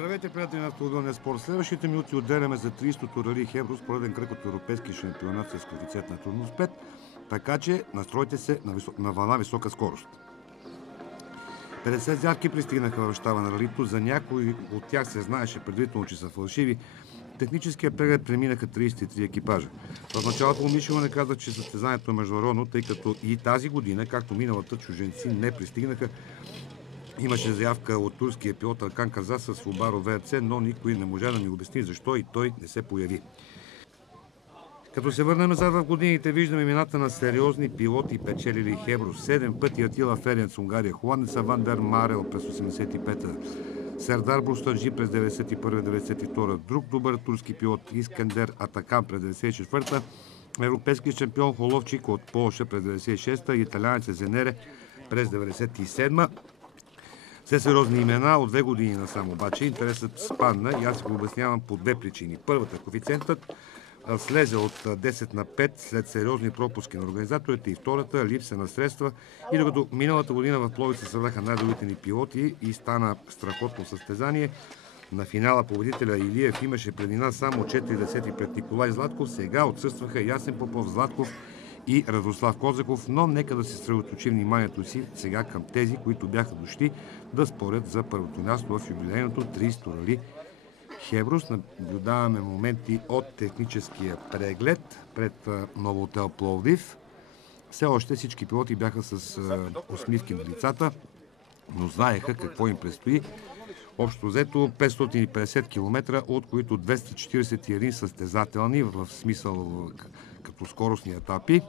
Здравейте, приятели на автомобилния спорт. Следващите минути отделяме за 30-то рали Хеброс, пореден кръг от европейски шампионат с коефициент на трудност 5, така че настройте се на вълна висока скорост. 50 заявки пристигнаха в щаба на ралито. За някои от тях се знаеше предварително, че са фалшиви. Техническия преглед преминаха 33 екипажа. В началото умишлено не казах, че състезанието е международно, тъй като и тази година, както миналата, чужденци не пристигнаха. Имаше заявка от турския пилот Аркан Каза с Subaru VRC, но никой не можа да ми обясни защо и той не се появи. Като се върнем назад в годините, виждаме имената на сериозни пилоти, печелили Хеброс. 7 пъти Атила Ференц, Унгария, Хуанеса Ван дер Марел през 85-та, Сердар Бустаджи през 91-92, друг добър турски пилот Искендер Атакан през 94-та, европейски шампион Холовчик от Полша през 96-та и италианец Зенере през 97-та. Все сериозни имена от 2 години насам, обаче интересът спадна и аз го обяснявам по две причини. Първата, коефициентът слезе от 10 на 5 след сериозни пропуски на организаторите и втората, липса на средства. И докато миналата година в Пловдив се събраха най-добрите ни пилоти и стана страхотно състезание, на финала победителя Илиев имаше преднина само 4 пред Николай Златков, сега отсъстваха Ясен Попов, Златков и Радослав Козаков, но нека да се съсредоточи вниманието си сега към тези, които бяха дошли да спорят за първото място в юбилейното 30-то рали Хеброс. Наблюдаваме моменти от техническия преглед пред Новотел Пловдив. Все още всички пилоти бяха с усмивки на лицата, но знаеха какво им предстои. Общо взето 550 км, от които 241 състезателни, в смисъл като скоростни етапи.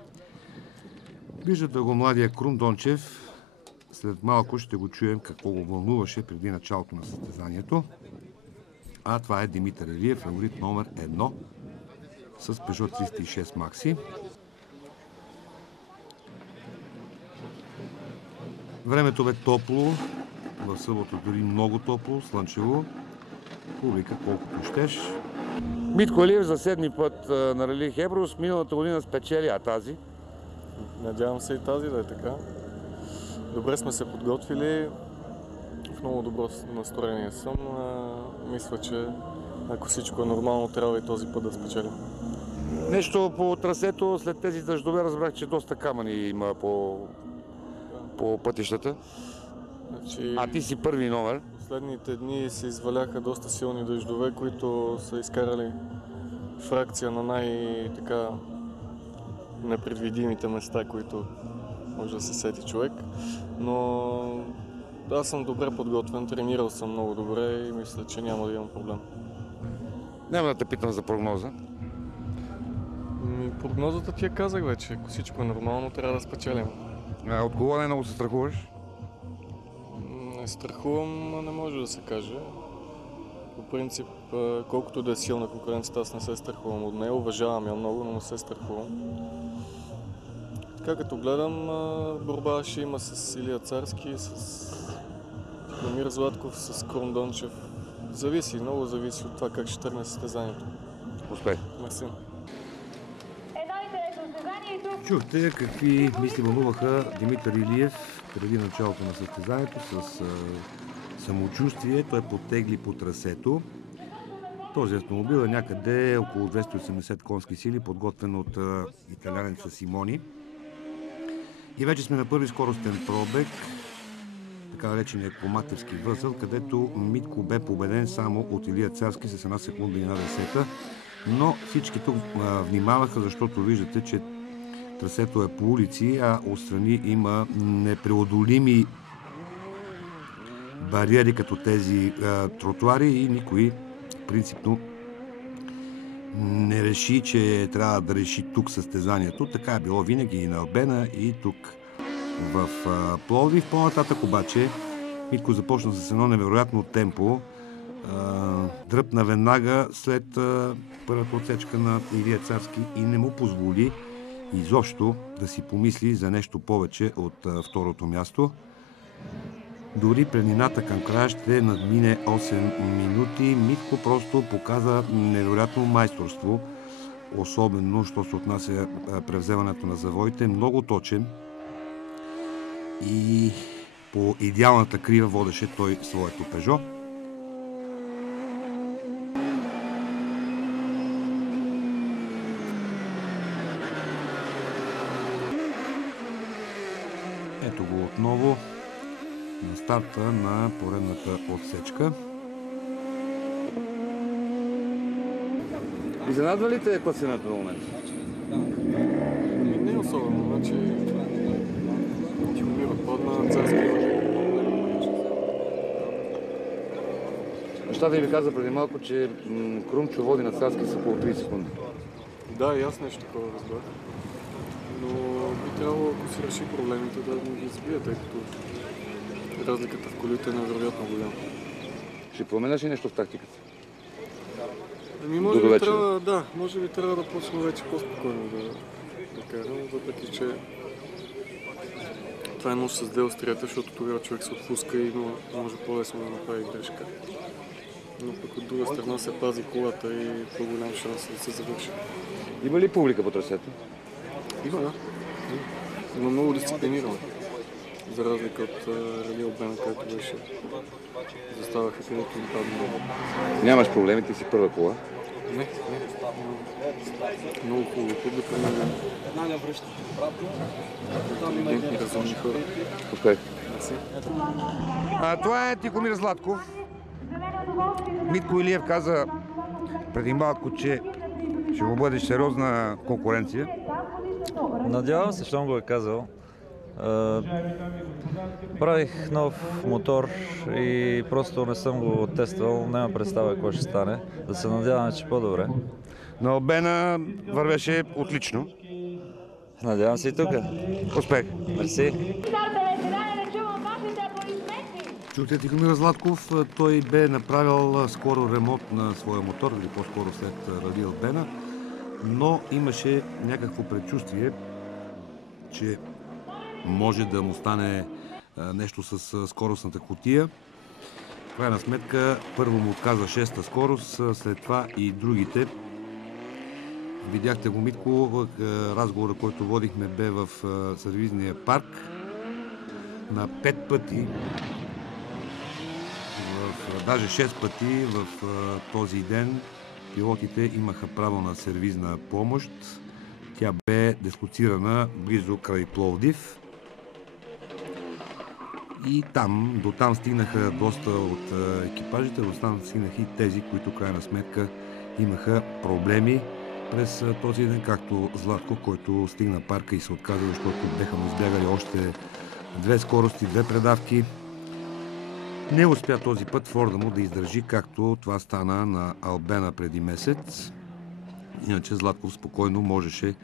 Виждате го младия Крум Дончев. След малко ще го чуем какво го вълнуваше преди началото на състезанието. А това е Димитър Илиев, фаворит номер 1 с Peugeot 306 Maxi. Времето бе топло, в събота дори много топло, слънчево. Публика колкото щеш. Митко Илиев за 7-ми път на рали Хеброс. Миналата година спечели, а тази? Надявам се и тази да е така. Добре сме се подготвили. В много добро настроение съм. Мисля, че ако всичко е нормално, трябва и този път да спечелим. Нещо по трасето, след тези дъждове разбрах, че доста камъни има по пътищата. Значи, а ти си първи номер. Последните дни се изваляха доста силни дъждове, които са изкарали фракция на най-така непредвидимите места, които може да се сети човек. Но аз съм добре подготвен, тренирал съм много добре и мисля, че няма да имам проблем. Няма да те питам за прогноза. Прогнозата ти я казах вече. Ако всичко е нормално, трябва да спечелим. От кого най-много се страхуваш? Не страхувам, не може да се каже. По принцип, колкото да е силна конкуренцията, аз не се страхувам от нея. Уважавам я много, но не се страхувам. Така като гледам, борба ще има с Илия Царски, с Дамир Златков, с Крум Дончев. Зависи, много зависи от това как ще тръгне състезанието. Успех! Мерси! Чухте какви мисли вълнуваха Димитър Илиев преди началото на състезанието с самочувствие. Той потегли по трасето. Този автомобил е някъде около 280 конски сили, подготвен от италянеца Симони. И вече сме на първи скоростен пробег, така наречения Коматевски възел, където Митко бе победен само от Илия Царски с 1 секунда и 1/10. Но всички тук внимаваха, защото виждате, че трасето е по улици, а отстрани има непреодолими бариери като тези тротуари и никой принципно не реши, че трябва да реши тук състезанието. Така е било винаги и на Албена, и тук в Пловдив. По-нататък обаче Митко започна с едно невероятно темпо. Дръпна веднага след първата отсечка на Илия Царски и не му позволи изобщо да си помисли за нещо повече от второто място. Дори преднината към края ще надмине 8 минути. Митко просто показа невероятно майсторство, особено, що се отнася превземането на завоите. Много точен и по идеалната крива водеше той своето Peugeot. Ето го отново на старта на поредната отсечка. Изненадва ли те класирането на момента? Не особено, значи Тихомир отпадна, Царски имаше Нещата ви каза преди малко, че Крумчо води на Царски с около 30 секунди. Да, и аз нещо такова разбрах. Но би трябвало, ако си реши проблемите, да ги избие, тъй като разликата в колите е невероятно голяма. Ще променяш ли нещо в тактиката? Ами може би трябва да почна вече по-спокойно да карам, въпреки че това е нощ с две острията, защото тогава човек се отпуска и може по-лесно да направи грешка. Но пък от друга страна се пази колата и по-голям шанс да се завърши. Има ли публика по трасето? Има, да. Има много дисциплинирано. За разлика от Рали Албена, където беше заставаха където им падна. Нямаш проблеми, ти си първа кола. Не. Много хубаво публика. Интелигентни, разумни хора. Окей. Това е Тихомир Златков. Митко Илиев каза преди малко, че ще му бъде сериозна конкуренция. Надявам се, щом го е казал. Правих нов мотор и просто не съм го тествал. Няма представа какво ще стане. Да се надяваме, че по-добре. На Албена вървеше отлично. Надявам се и тук. Успех! Мерси! Чухте Тихомир Златков, той бе направил скоро ремонт на своя мотор, или по-скоро след Рали Албена, но имаше някакво предчувствие, че може да му стане нещо с скоростната кутия. В крайна сметка, първо му отказа 6-та скорост, след това и другите. Видяхте го, Митко, разговора, който водихме, бе в сервизния парк. На 5 пъти, даже 6 пъти в този ден пилотите имаха право на сервизна помощ. Тя бе дислоцирана близо край Пловдив. И до там стигнаха доста от екипажите, до там стигнаха и тези, които крайна сметка имаха проблеми през този ден, както Златко, който стигна парка и се отказа, защото беха му избягали още 2 скорости, 2 предавки. Не успя този път Форда му да издържи, както това стана на Албена преди месец. Иначе Златков спокойно можеше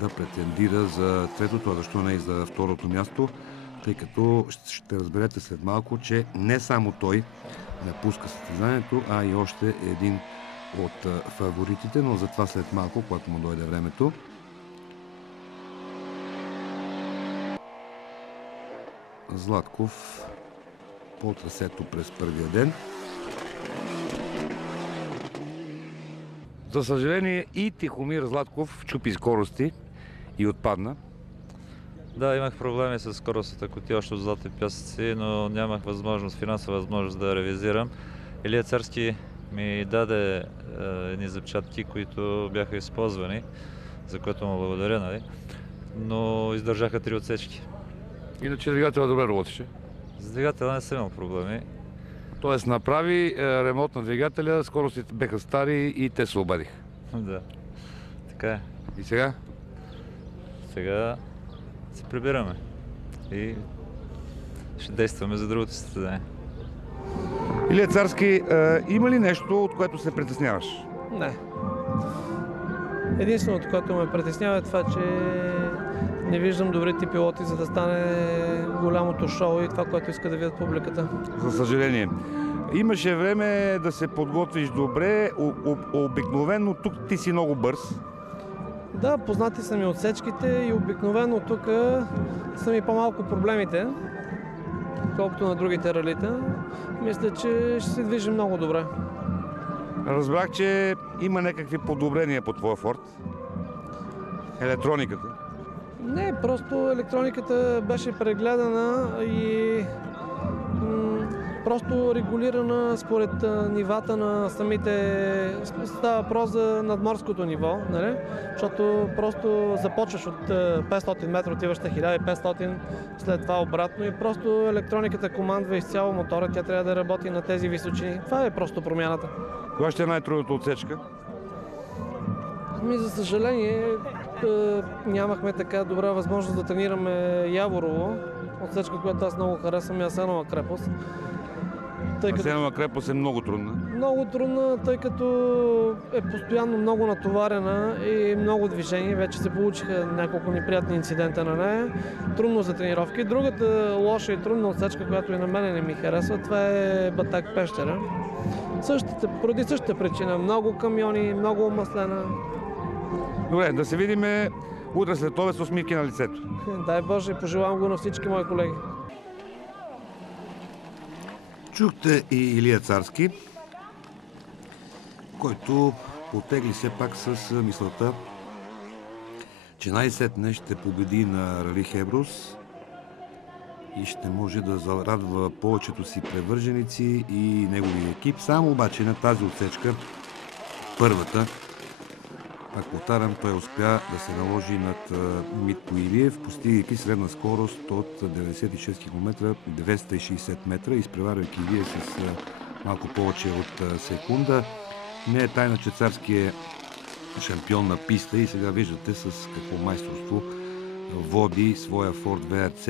да претендира за третото, а защо не и за второто място, тъй като ще разберете след малко, че не само той напуска състезанието, а и още един от фаворитите, но за това след малко, когато му дойде времето. Златков по трасето през първия ден. За съжаление и Тихомир Златков чупи скорости и отпадна. Да, имах проблеми с скоростната кутия още от Златни пясъци, но нямах финансова възможност да ревизирам. Илия Царски ми даде едни запчатки, които бяха използвани, за което му благодаря, нали? Но издържаха 3 отсечки. Иначе двигателът добре работеше. За двигателя не съм имал проблеми. Тоест направи ремонт на двигателя, скоростите беха стари и те се обадиха. Да, така е. И сега? Сега се прибираме и ще действаме за другото състезание. Илия Царски, има ли нещо, от което се притесняваш? Не. Единственото, което ме притеснява е това, че не виждам добрите пилоти, за да стане голямото шоу и това, което иска да видят публиката. За съжаление. Имаше време да се подготвиш добре, обикновено тук ти си много бърз. Да, познати са ми отсечките и обикновено тук са ми по-малко проблемите, колкото на другите ралита. Мисля, че ще се движи много добре. Разбрах, че има някакви подобрения по твоя Форд. Електрониката. Не, просто електрониката беше прегледана и просто регулирана според нивата на самите... Става въпрос за надморското ниво, нали? Защото просто започваш от 500 метра, отиваш на 1500, след това обратно и просто електрониката командва изцяло мотора, тя трябва да работи на тези височини. Това е просто промяната. Кога ще е най-трудната отсечка? За съжаление, нямахме така добра възможност да тренираме Яворово. Отсечка, която аз много харесвам, е Асенова крепост. Асенова крепост е много трудна. Много трудна, тъй като е постоянно много натоварена и много движение. Вече се получиха няколко неприятни инцидента на нея. Трудно за тренировки. Другата лоша и трудна отсечка, която и на мене не ми харесва, това е Батак Пещера. Поради същата причина. Много камиони, много омаслена. Добре, да се видим утре след обед с усмивки на лицето. Дай Боже, пожелавам го на всички мои колеги. Чухте и Илия Царски, който потегли все пак с мисълта, че най-сетне ще победи на Рали Хеброс и ще може да зарадва повечето си превърженици и неговия екип. Само обаче на тази отсечка, първата, пак повтарям, той успя да се наложи над Митко Илиев, постигайки средна скорост от 96 км 260 метра, изпреварвайки Илиев с малко повече от секунда. Не е тайна, че Царски е шампион на писта и сега виждате с какво майсторство води своя Форд ВРЦ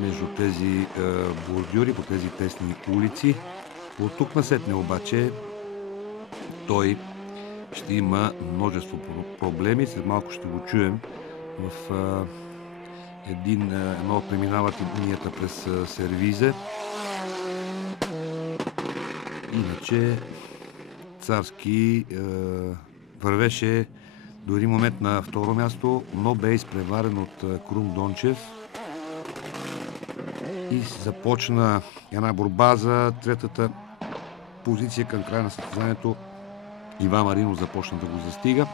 между тези бордюри, по тези тесни улици. От тук насетне обаче той ще има множество проблеми. След малко ще го чуем в едно от преминават линията през сервиза. Иначе Царски вървеше до един момент на второ място, но бе изпреварен от Крум Дончев и започна една борба за третата позиция към края на състезанието. Иван Маринов започна да го застига.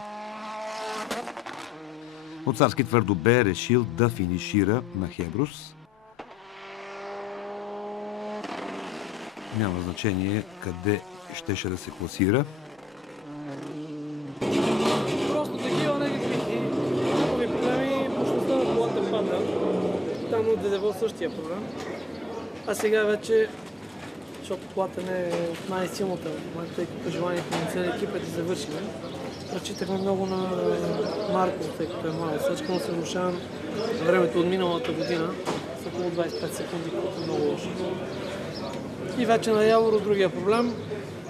Но Царски твърдо бе решил да финишира на Хеброс. Няма значение къде щеше да се класира. Просто такива някакви проблеми, мощността на колата пада. Там от Дедево същия проблем. А сега вече, защото колата не е най-силната, тъй като желанието на целия екип е да завършим. Разчитахме много на Марко, тъй като е малък отсечка, но се влошавам времето от миналата година с около 25 секунди, което е много лошо. И вече на Яворо другия проблем.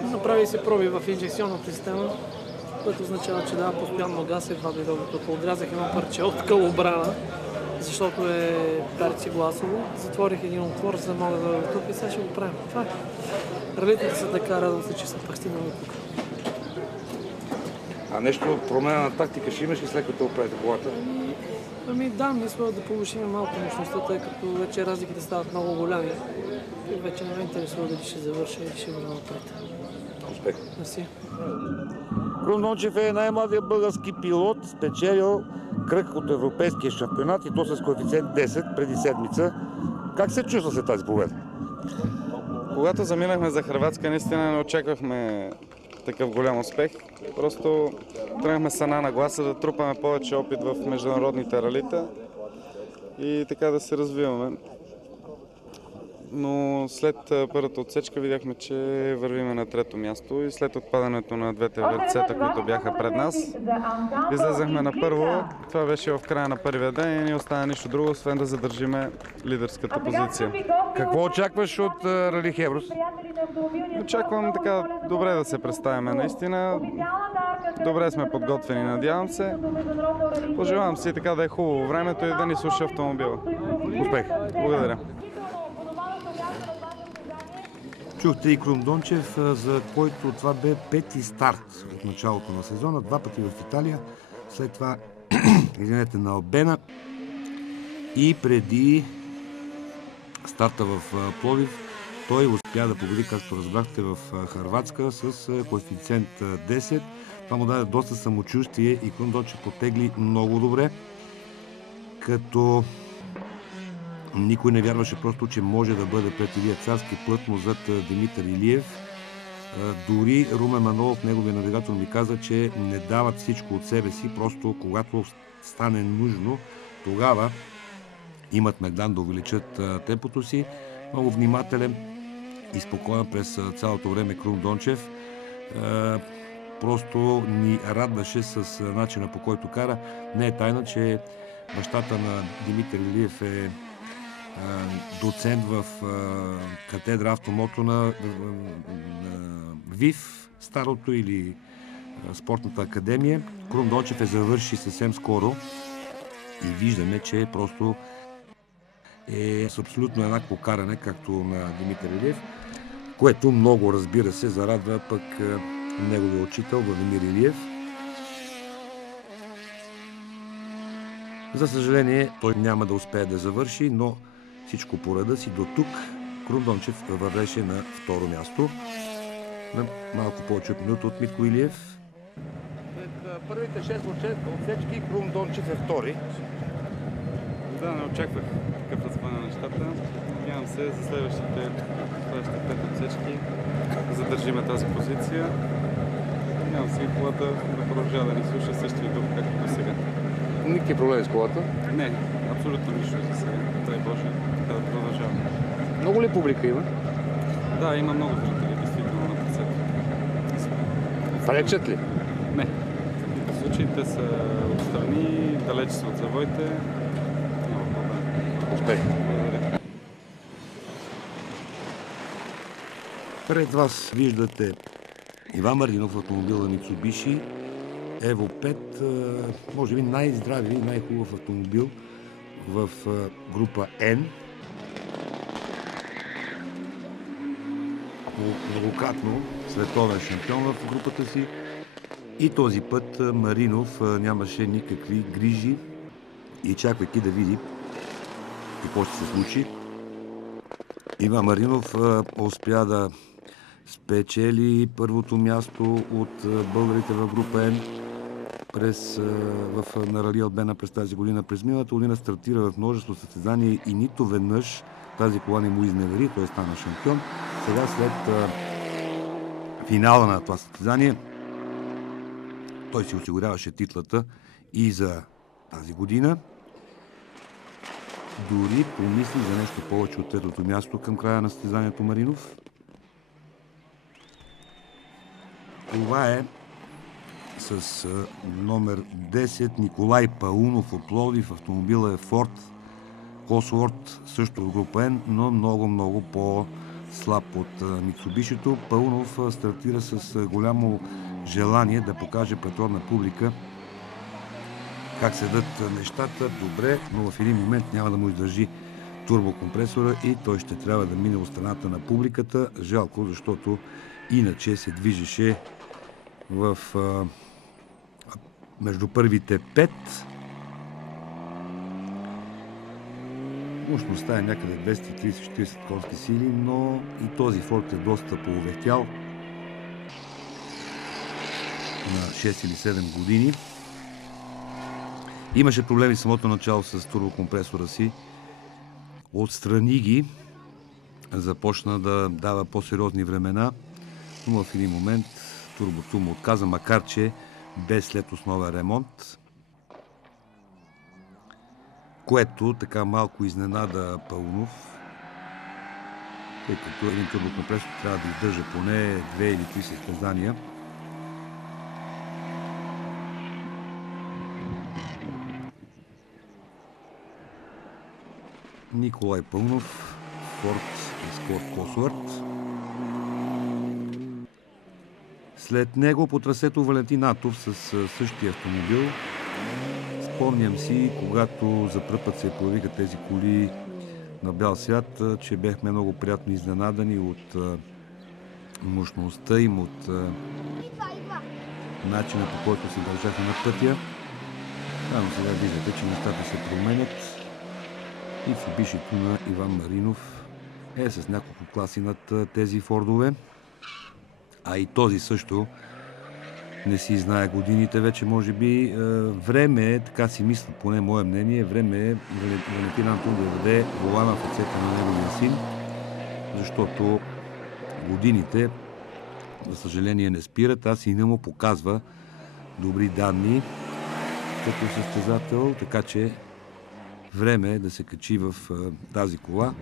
Направи се проби в инжекционната система, което означава, че дава постоянно газ и вади докато отрязах едно парче от калобрана, защото е перци-гласово. Затворих един отвор, за да мога да дойда тук и сега ще го правим. Това е. Ралитите са така, радвам се, че съм пак стигнал тук. А нещо промена на тактика ще имаш ли след като оправите колата? Да, мисля да повишим малко мощността, тъй като вече разликите стават много голями. И вече не ме интересува дали ще завърша и ще върна напред. Успех! Мерси. Крум Дончев е най-младият български пилот, спечелил кръг от европейския шампионат и то с коефициент 10 преди седмица. Как се чувства след тази победа? Когато заминахме за Хърватска, наистина не очаквахме такъв голям успех. Просто тръгнахме с една нагласа да трупаме повече опит в международните ралита и така да се развиваме. Но след първата отсечка видяхме, че вървиме на трето място и след отпадането на двете ВРЦ-та, които бяха пред нас, излезахме на първо. Това беше в края на първия ден и не остана нищо друго, освен да задържиме лидерската позиция. Какво очакваш от Рали Хеброс? Очаквам така добре да се представяме наистина. Добре сме подготвени, надявам се. Пожелавам си така да е хубаво времето и да ни слуша автомобила. Успех! Благодаря. Чухте и Крум Дончев, за който това бе пети старт от началото на сезона. 2 пъти в Италия, след това на Албена и преди старта в Пловдив той успя да победи, както разбрахте, в Хърватска с коефициент 10. Това му даде доста самочувствие и Крум Дончев потегли много добре, като Никой не вярваше просто, че може да бъде пред Илия Царски плътно зад Димитър Илиев. Дори Румен Манолов, неговия навигатор, ми каза, че не дават всичко от себе си, просто когато стане нужно, тогава имат Мегдан да увеличат темпото си. Много внимателен и спокоен през цялото време Крум Дончев. Просто ни радваше с начина, по който кара. Не е тайна, че бащата на Димитър Илиев е доцент в катедра автомото на ВИФ, старото, или спортната академия. Крум Дончев е завърши съвсем скоро и виждаме, че просто е с абсолютно еднакво каране, както на Димитър Илиев, което много, разбира се, зарадва пък неговия учител Владимир Илиев. За съжаление, той няма да успее да завърши, но всичко по реда си до тук. Крум Дончев вървеше на второ място, на малко повече от минута от Митко Илиев. След първите 6 отсечки Крум Дончев е втори. Да, не очаквах такъв развой на нещата. Надявам се за следващите 5 отсечки да задържиме тази позиция. Надявам се и колата да продължава да ни слуша същия дух, както до сега. Никакви проблеми с колата? Не, абсолютно нищо за сега. Дай Боже, да продължава. Много ли публика има? Да, има много зрители, действително, на трасето. Пречат ли? Не. В случаите са отстрани, далеч са от завоите. Няма проблем. Успех! Благодаря. Пред вас виждате Иван Мартинов, автомобил на Mitsubishi Evo 5, може би най-здрави и най-хубав автомобил в група N. Многократно световен шампион в групата си. И този път Маринов нямаше никакви грижи и чаквайки да види какво ще се случи, Иван Маринов успя да спечели първото място от българите в група N на Рали Албена през тази година. През миналата година стартира в множество състезания и нито веднъж тази кола не му изневери, той стана шампион. Сега, след финала на това състезание, той си осигуряваше титлата и за тази година. Дори помисли за нещо повече от третото място към края на състезанието Маринов. Това е с номер 10 Николай Паунов от Пловдив. Автомобила е Ford Cosworth, също от група N, но много по-слаб от Mitsubishi-то. Паунов стартира с голямо желание да покаже пред родна публика как седат нещата добре, но в един момент няма да му издържи турбокомпресора и той ще трябва да мине от страната на публиката. Жалко, защото иначе се движеше между първите 5. Мощността е някъде 230-40 конски сили, но и този Форд е доста поувехтял на 6 или 7 години. Имаше проблеми в самото начало с турбокомпресора си. Отстрани ги, започна да дава по-сериозни времена, но в един момент турбото му отказа, макар че без след основен ремонт, което така малко изненада Паунов, тъй като един турбокомпресор трябва да издържа поне 2 или 3 състезания. Николай Паунов, Ford Escort Cosworth. След него по трасето Валентин Атов с същия автомобил. Спомням си, когато за пръв път се появиха тези коли на бял свят, че бяхме много приятно изненадани от мощността им, от начина, по който се държаха на пътя. Там сега виждате, че нещата се променят и Mitsubishi-то на Иван Маринов е с няколко класи над тези Фордове. А и този също не си знае годините вече, може би. Време е, така си мисля, поне мое мнение, време е Валентин Антон да даде волана в ръцете на неговия син, защото годините, за съжаление, не спират, а сина му показва добри данни като състезател, така че време е да се качи в тази кола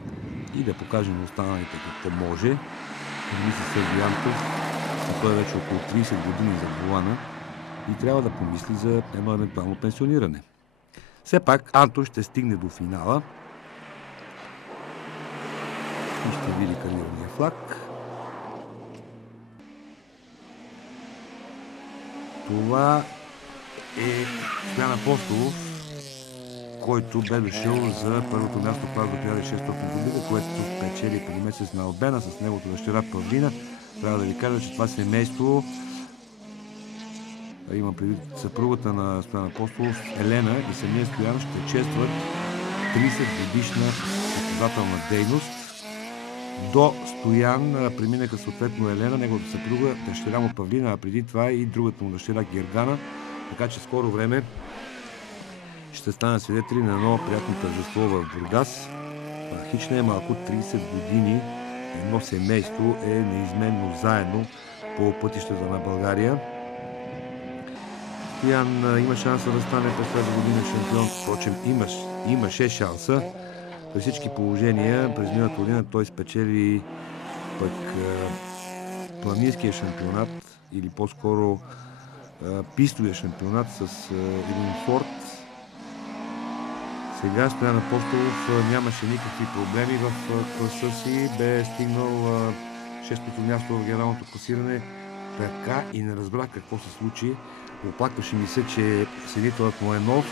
и да покаже на останалите какво може. Мисли Сергей Антов, той е вече около 30 години за волана и трябва да помисли за едно евентуално пенсиониране. Все пак Антон ще стигне до финала и ще види кариерния флаг. Това е Стоян Апостолов, който бе дошъл за първото място в клас до 1600 година, което спечели преди месец на Албена с неговата дъщеря Павлина. Трябва да ви кажа, че това семейство, има предвид съпругата на Стоян Апостолов, Елена и самия Стоян, ще честват 30 годишна състезателна дейност. До Стоян преминаха съответно Елена, неговата съпруга, дъщеря му Павлина, а преди това и другата му дъщеря Гергана. Така че скоро време ще стане свидетели на едно приятно тържество в Бургас. Хич не е малко, 30 години едно семейство е неизменно заедно по пътищата на България. Стоян има шанса да стане през тази година шампион. Впрочем, имаше шанса. При всички положения през миналата година той спечели пък планинския шампионат или по-скоро пистовия шампионат с един Форд. Сега Стоян Апостолов нямаше никакви проблеми в класа си, бе стигнал 6-то място в генералното класиране, така и не разбрах какво се случи. Оплакваше ми се, че седителът му е нов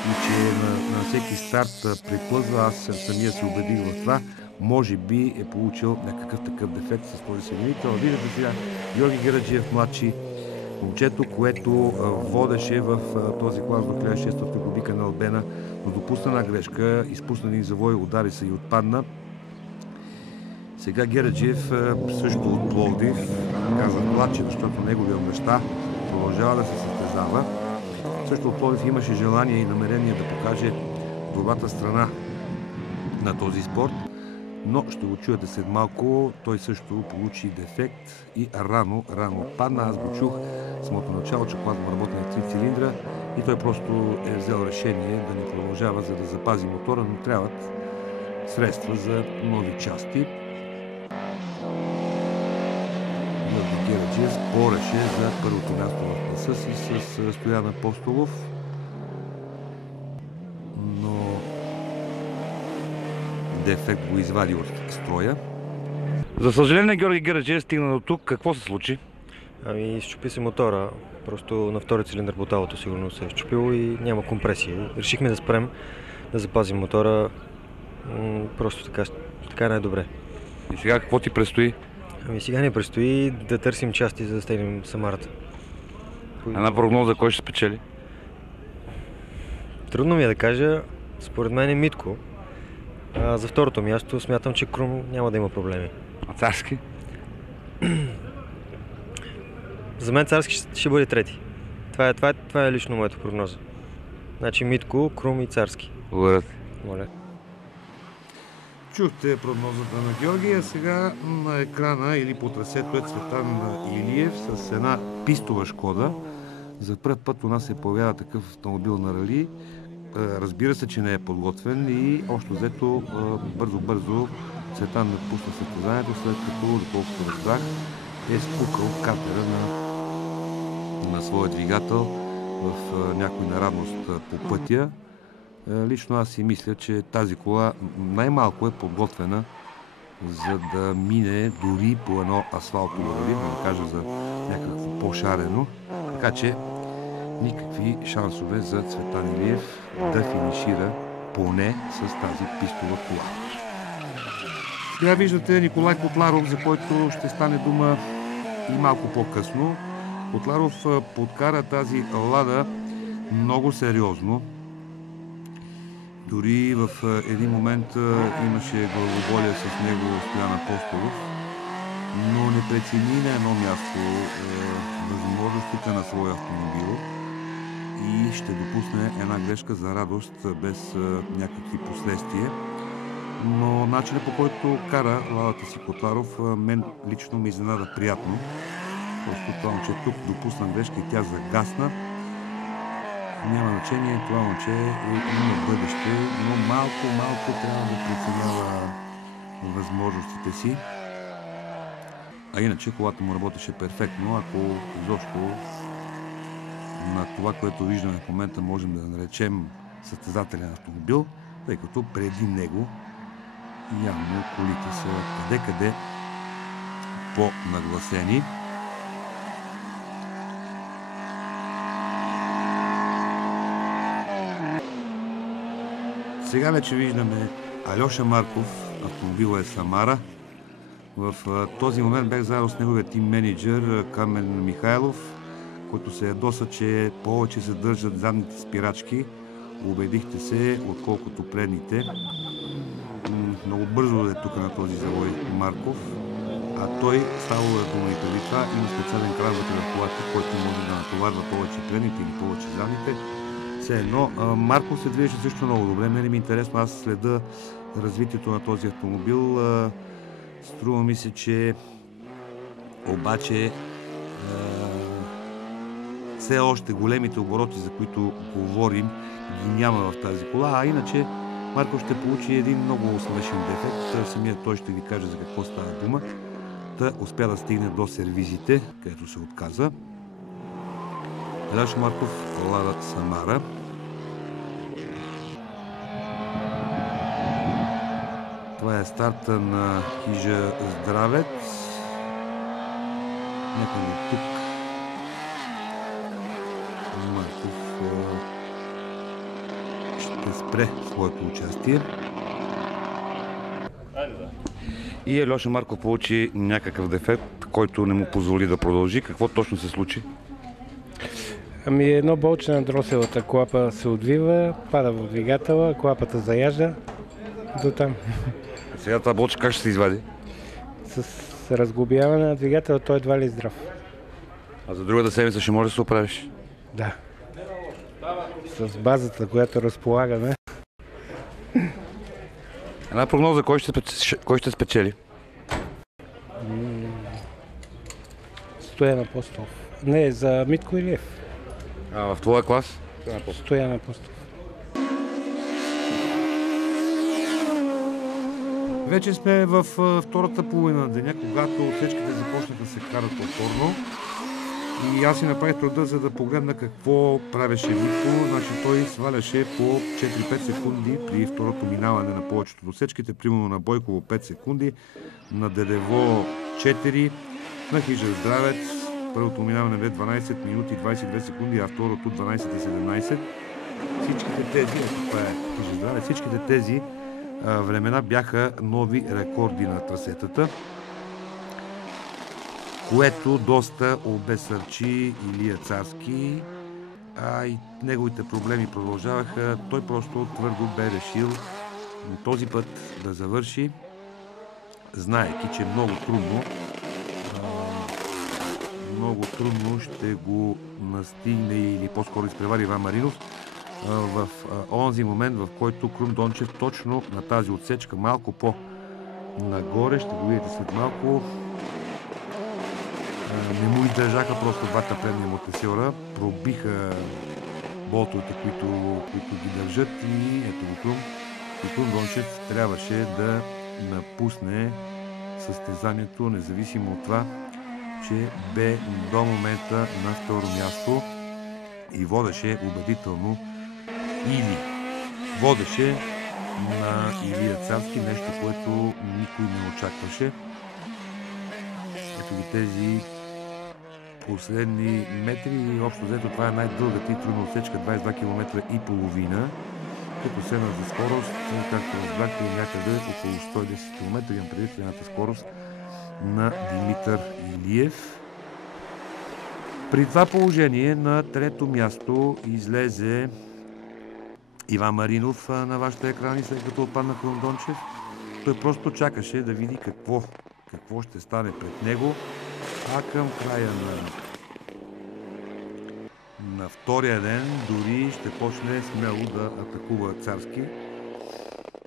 и че на всеки старт приплъзва. Аз самия се убедих в това. Може би е получил някакъв такъв дефект с този седител. Виждате сега Георги Гераджиев младши, момчето, което водеше в този клас до 1600 кубика на Албена, но допусна една грешка, изпусна един завой, удари се и отпадна. Сега Гераджиев също от Пловдив, казах младши, защото неговия баща продължава да се състезава. Също от Пловдив имаше желание и намерение да покаже добрата страна на този спорт, но ще го чуете след малко. Той също получи дефект и рано падна. Аз го чух самото начало, че когато му работи на 3 цилиндра и той просто е взел решение да не продължава, за да запази мотора, но трябват средства за нови части. Георги Гераджиев бореше за първото място в класа си с Стоян Апостолов, но дефект го извади от строя. За съжаление, Георги Гераджиев стигна до тук. Какво се случи? Ами, счупи се мотора. Просто на втори цилиндър по талото сигурно се е счупил и няма компресия. Решихме да спрем, да запазим мотора. Просто така е най-добре. И сега какво ти предстои? Ами сега ни предстои да търсим части, за да стегнем Самарата. Една прогноза, кой ще спечели? Трудно ми е да кажа. Според мен е Митко. А за второто място смятам, че Крум няма да има проблеми. А Царски? За мен Царски ще бъде трети. Това е лично моята прогноза. Значи Митко, Крум и Царски. Благодаря. Моля. Чухте прогнозата на Георги, а сега на екрана или по трасето е Цветан Илиев с една пистова Шкода. За първ път у нас се появява такъв автомобил на рали. Разбира се, че не е подготвен и общо взето бързо Цветан напусна състезанието, след като, доколкото разбрах, е спукал катера на своя двигател в някой неравност по пътя. Лично аз си мисля, че тази кола най-малко е подготвена, за да мине дори по едно асфалтово рали, да не кажа за някакво по-шарено. Така че никакви шансове за Цветан Илиев да финишира поне с тази пистова кола. Сега виждате Николай Котларов, за който ще стане дума и малко по-късно. Котларов подкара тази Лада много сериозно. Дори в един момент имаше главоболие с него Стоян Апостолов. но не прецени на едно място възможностите на своя автомобил и ще допусне една грешка за радост без някакви последствия. Но начинът, по който кара Ладата си Котларов, мен лично ме изненада приятно. Просто това момче тук допусна грешка и тя загасна. Няма значение, това момче има бъдеще, но малко трябва да преценява възможностите си. А иначе колата му работеше перфектно, ако изобщо на това, което виждаме в момента, можем да наречем състезателен автомобил, тъй като преди него явно колите са къде-къде по-нагласени. Сега вече виждаме Алеша Марков, автомобила е Самара. В този момент бях заедно с неговия тим менеджер Камен Михайлов, който се ядоса, че повече се държат задните спирачки. Убедихте се, отколкото предните. Много бързо е тук на този завой Марков, а той, става да дума и преди това, има специален кран вътре в колата, който може да натоварва повече предните или повече задните. Все едно, Марков се движеше също много добре. Мене ми е интересно, аз следа развитието на този автомобил. Струва ми се, че обаче все още големите обороти, за които говорим, ги няма в тази кола, а иначе Марков ще получи един много съвършен дефект. Самият той ще ви каже за какво става дума. Та успя да стигне до сервизите, където се отказа. Алеша Марков, Лада Самара. Това е старта на хижа Здравец. Някъде тук Марков ще спре своето участие. И Алеша Марков получи някакъв дефект, който не му позволи да продължи. Какво точно се случи? Ами едно болче на дроселата клапа се отвива, пада в двигателя, клапата заяжда до там. Сега това болче как ще се извади? С разглобяване на двигателя той едва ли е здрав. А за другата седмица ще може да се оправиш? Да. С базата, която разполагаме. Една прогноза, кой ще спечели? Стоян Апостолов. Не, за Митко Илиев. А в твоя клас? Стоян Апостолов. Вече сме в втората половина на деня, когато отсечките започнаха да се карат повторно. И аз си направих труда, за да погледна какво правеше Митко. Значи той сваляше по 4-5 секунди при второто минаване на повечето от отсечките. Примерно на Бойково 5 секунди, на Дедево 4, на Хижа Здравец. Първото минаване бе 12 минути 22 секунди, а второто 12:17. Всичките тези, това е Хижа Здравец, всичките тези времена бяха нови рекорди на трасетата, което доста обесърчи Илия Царски, а и неговите проблеми продължаваха. Той просто твърдо бе решил този път да завърши, знаейки, че много трудно ще го настигне или по-скоро изпревари Иван Маринов в онзи момент, в който Крум Дончев точно на тази отсечка малко по-нагоре, ще го видите след малко, не му издържаха просто двата предни мотосилра, пробиха болтовете, които ги държат и ето го Крум. И Крум Дончев трябваше да напусне състезанието, независимо от това, че бе до момента на второ място и водеше убедително водеше на Илия Царски, нещо, което никой не очакваше. Ето ги тези последни метри и общо взето това е най-дългата и трудна отсечка, 22 км и половина, като седна за скорост, както разбрахте, някъде около 110 км, имам преди средната скорост на Димитър Илиев. При това положение на трето място излезе Иван Маринов на вашите екрани, след като отпадна Крум Дончев. Той просто чакаше да види какво ще стане пред него, а към края на втория ден дори ще почне смело да атакува Царски.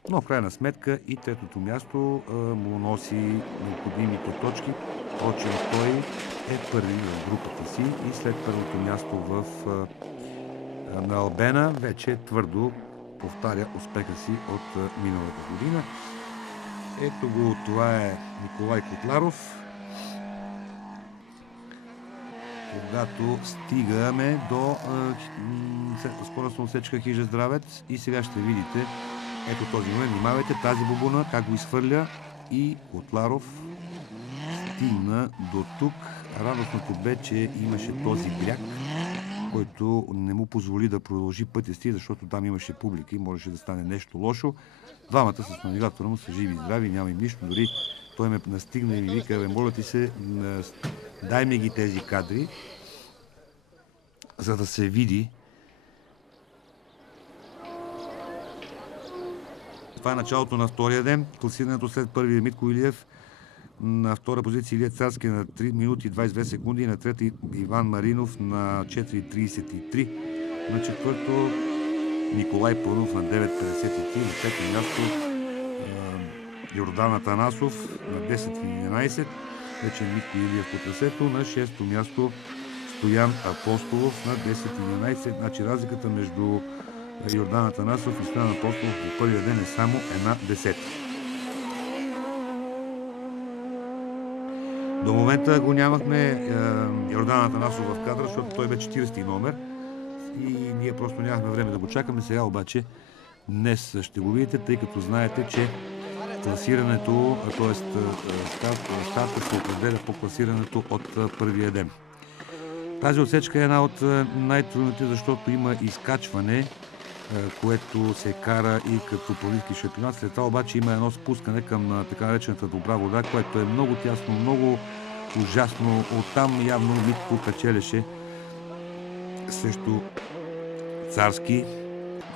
Но в крайна сметка и третото място му носи необходимите точки. Впрочем, той е първи в групата си и след първото място на Албена вече твърдо повтаря успеха си от миналата година. Ето го, това е Николай Котларов. Когато стигаме до скоростна отсечка Хижа Здравец и сега ще видите, ето този момент, внимавайте, тази бубуна, как го изхвърля и Котларов стигна до тук. Радостното бе, че имаше този бряг, който не му позволи да продължи пътя си, защото там имаше публика и можеше да стане нещо лошо. Двамата с навигатора му са живи и здрави, няма им нищо, дори той ме настигна и ми вика, бе, моля ти се, дай ми ги тези кадри, за да се види. Това е началото на втория ден. Класирането след първия Митко Илиев. На втора позиция Илия Царски на 3 минути и 22 секунди. На трети Иван Маринов на 4.33. На четвърто Николай Пълнов на 9.53. На пето място Йордан Атанасов на 10.11. Вече Митко Илиев по трасето. На шесто място Стоян Апостолов на 10.11. Значи разликата между Йордан Атанасов и Стоян Апостолов по първия ден е само 1/10. До момента го нямахме Йордан Атанасов в кадър, защото той бе 40-ти номер и ние просто нямахме време да го чакаме. Сега обаче днес ще го видите, тъй като знаете, че класирането, т.е. старта се определя по класирането от първия ден. Тази отсечка е една от най-трудните, защото има изкачване, което се кара и като планински шампионат. След това обаче има едно спускане към така наречената добра вода, което е много тясно, много ужасно. Оттам явно Митко печелеше срещу Царски,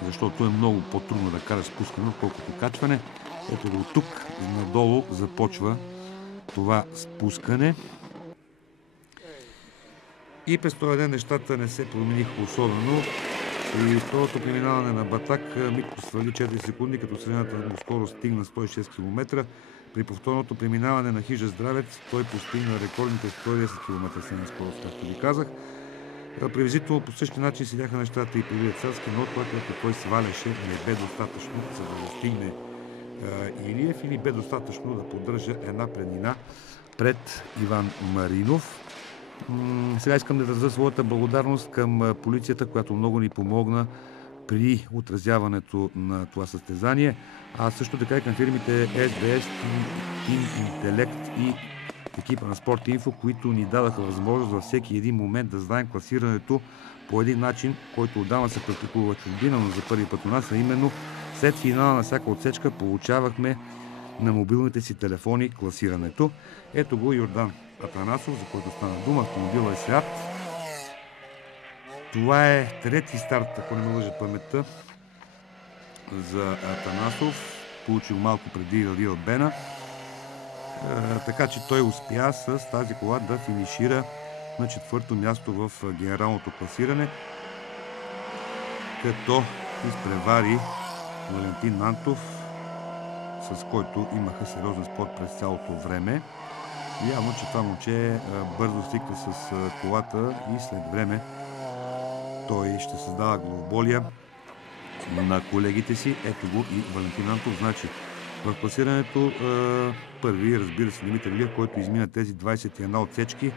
защото е много по-трудно да караш спускане, отколкото качване. Ето до тук надолу започва това спускане. И през този ден нещата не се промениха особено. При второто преминаване на Батак Митко свали 4 секунди, като средната му скорост стигна 106 км. При повторното преминаване на Хижа Здравец той постигна рекордните 110 км средна скорост, както ви казах. Приблизително по същия начин седяха нещата и при Илия Царски, но това, което той сваляше, не бе достатъчно, за да достигне Илиев, или бе достатъчно да поддържа една преднина пред Иван Маринов. Сега искам да изразя своята благодарност към полицията, която много ни помогна при отразяването на това състезание, а също така и към фирмите SBS, Team Intellect и екипа на Спорт Инфо, които ни дадаха възможност във всеки един момент да знаем класирането по един начин, който отдавна се практикува в чужбина, но за първи път у нас, а именно след финала на всяка отсечка получавахме на мобилните си телефони класирането. Ето го Йордан Атанасов, за който стана дума. Автомобила е свят. Това е трети старт, ако не ме лъже паметта, за Атанасов. Получил малко преди Рали Албена. Така че той успя с тази кола да финишира на четвърто място в генералното класиране, като изпревари Валентин Нантов, с който имаха сериозен спор през цялото време. Явно, че това момче бързо стигна с колата и след време той ще създава главоболия на колегите си. Ето го и Валентин Антов. Значи в класирането първи, разбира се, Димитър Илиев, който измина тези 21 отсечки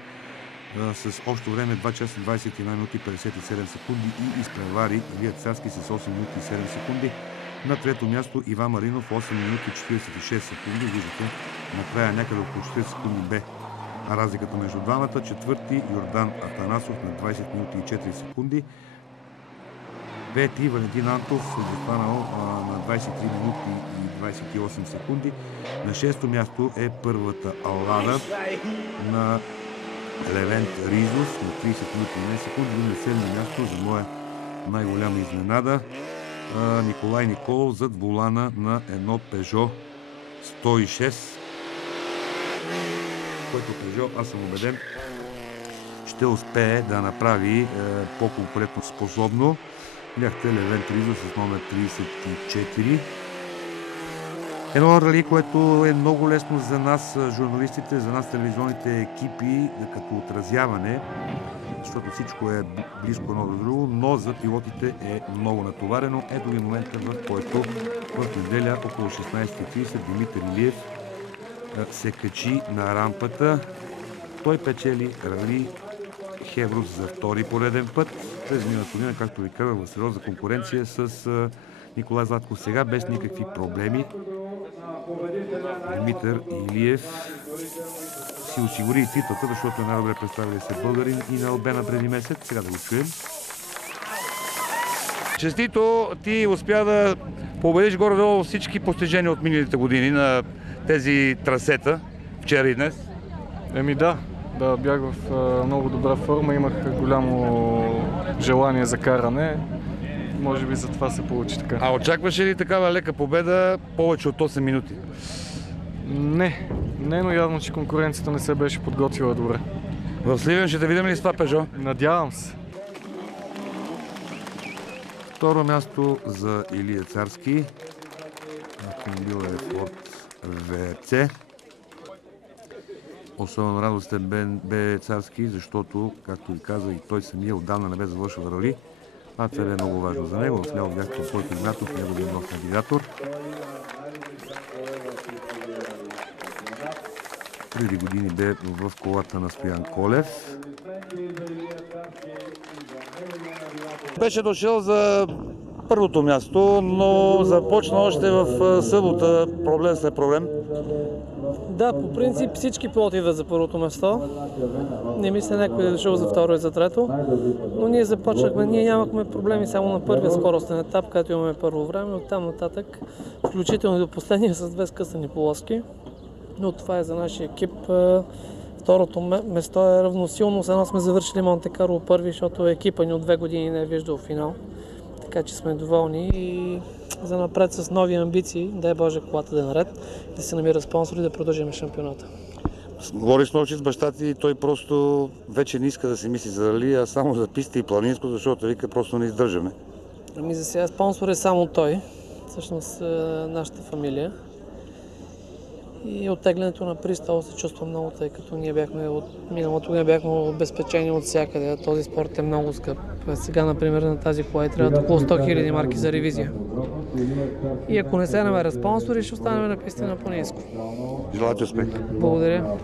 с общо време 2 часа 21 минути 57 секунди и изпревари Илия Царски с 8 минути и 7 секунди. На трето място Иван Маринов 8 минути 46 секунди. Виждате, накрая някъде около 40 секунди бе разликата между двамата. Четвърти Йордан Атанасов на 20 минути и 4 секунди. Пети Валентин Антов е застанал на 23 минути и 28 секунди. На шесто място е първата Аллада на Левент Ризов на 30 минути и 1 секунди. И на седмо място, за моя най-голяма изненада, Николай Николов зад волана на едно Peugeot 106. което Peugeot, аз съм убеден, ще успее да направи по-конкурентно способно. Бяхте Левент Ризо с номер 34. Едно рали, което е много лесно за нас, журналистите, за нас, телевизионните екипи, като отразяване, защото всичко е близко едно до друго, но за пилотите е много натоварено. Ето ви момента, в който в неделя около 16:30 Димитър Илиев се качи на рампата. Той печели рали Хеврос за втори пореден път. През миналата година, както ви казах, в сериозна конкуренция с Николай Златков. Сега без никакви проблеми Димитър Илиев си осигури и титлата, защото е най-добре представили се българин и на Албена преди месец. Сега да го чуем. Честито, ти успя да победиш горе-долу всички постижения от миналите години на тези трасета, вчера и днес. Да, бях в много добра форма, имах голямо желание за каране. Може би за това се получи така. А очакваше ли такава лека победа повече от 8 минути? Не, но явно, че конкуренцията не се беше подготвила добре. В Сливен ще те видим ли с това Peugeot? Надявам се. Второ място за Илия Царски. Автомобил е Ford VRC. Особено радостен бе Царски, защото, както ви каза, и той самия отдавна не бе завършил рали. Това е много важно за него. Вляво бях към Бойко Игнатов, неговия нов навигатор. Преди години бе в колата на Стоян Колев. Беше дошъл за първото място, но започна още в събота проблем след проблем. Да, по принцип всички пилоти идват за първото место. Не мисля някой е дошъл за второ и за трето. Но ние започнахме, ние нямахме проблеми само на първия скоростен етап, където имаме първо време, оттам нататък, включително и до последния с 2 скъсани полоски. Но това е за нашия екип. Второто место е равносилно. С едно сме завършили Монте Карло първи, защото екипа ни от 2 години не е виждал финал. Така че сме доволни и за напред с нови амбиции, дай Боже колата да е наред, да се намира спонсори да продължим шампионата. Говори с нощи с баща ти и той просто вече не иска да си мисли за рали, а само за писта и планинско, защото вика просто не издържаме. Ами за сега спонсор е само той, всъщност нашата фамилия. И оттеглянето на Пристол се чувства много, тъй като ние бяхме от миналото година бяхме обезпечени от всякъде. Този спорт е много скъп. Сега, например, на тази кола трябва около 100 000 марки за ревизия. И ако не се намерят спонсори, ще останем на писта на планинско. Желая ти успех. Благодаря.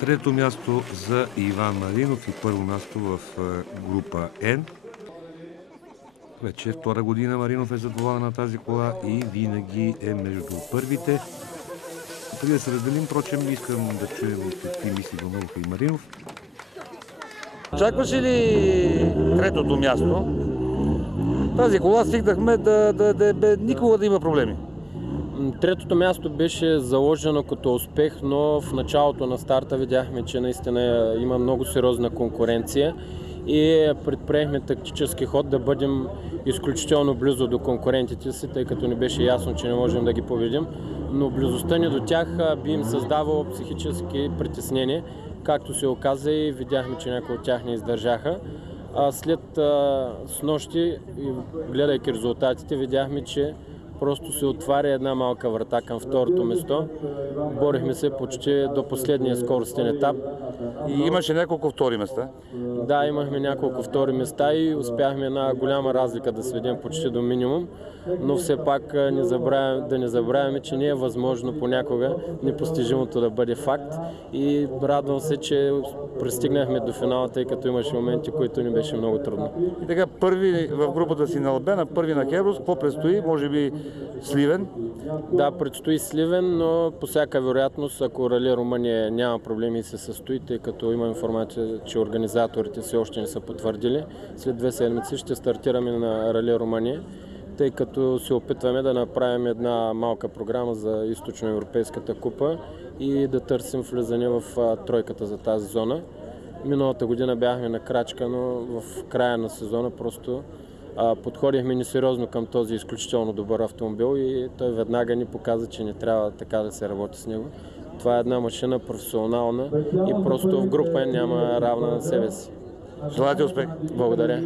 Трето място за Иван Маринов и първо място в група N. Вече втора година Маринов е задоволен на тази кола и винаги е между първите. Преди да се разделим, впрочем, искам да чуем какви мисли вълнуваха и Маринов. Очакваше ли третото място? Тази кола стигнахме да никога да има проблеми. Третото място беше заложено като успех, но в началото на старта видяхме, че наистина има много сериозна конкуренция и предприехме тактически ход да бъдем изключително близо до конкурентите си, тъй като ни беше ясно, че не можем да ги победим, но близостта ни до тях би им създавало психически притеснения, както се оказа и видяхме, че някои от тях не издържаха. След снощи, гледайки резултатите, видяхме, че просто се отваря една малка врата към второто место. Борихме се почти до последния скоростен етап. И имаше няколко втори места? Да, имахме няколко втори места и успяхме една голяма разлика да сведем почти до минимум. Но все пак да не забравяме, че не е възможно понякога непостижимото да бъде факт. И радвам се, че пристигнахме до финала, тъй като имаше моменти, които ни беше много трудно. И така, първи в групата си на Албена, първи на Хеврос, какво предстои? Може би Сливен? Да, предстои Сливен, но по всяка вероятност, ако Рали Румъния няма проблеми и се състои, тъй като има информация, че организаторите все още не са потвърдили, след 2 седмици ще стартираме на Рали Румъния, тъй като се опитваме да направим една малка програма за източноевропейската купа и да търсим влизане в тройката за тази зона. Миналата година бяхме на крачка, но в края на сезона просто подходихме несериозно към този изключително добър автомобил и той веднага ни показа, че не трябва така да се работи с него. Това е една машина професионална и просто в група няма равна на себе си. Желая ти успех! Благодаря.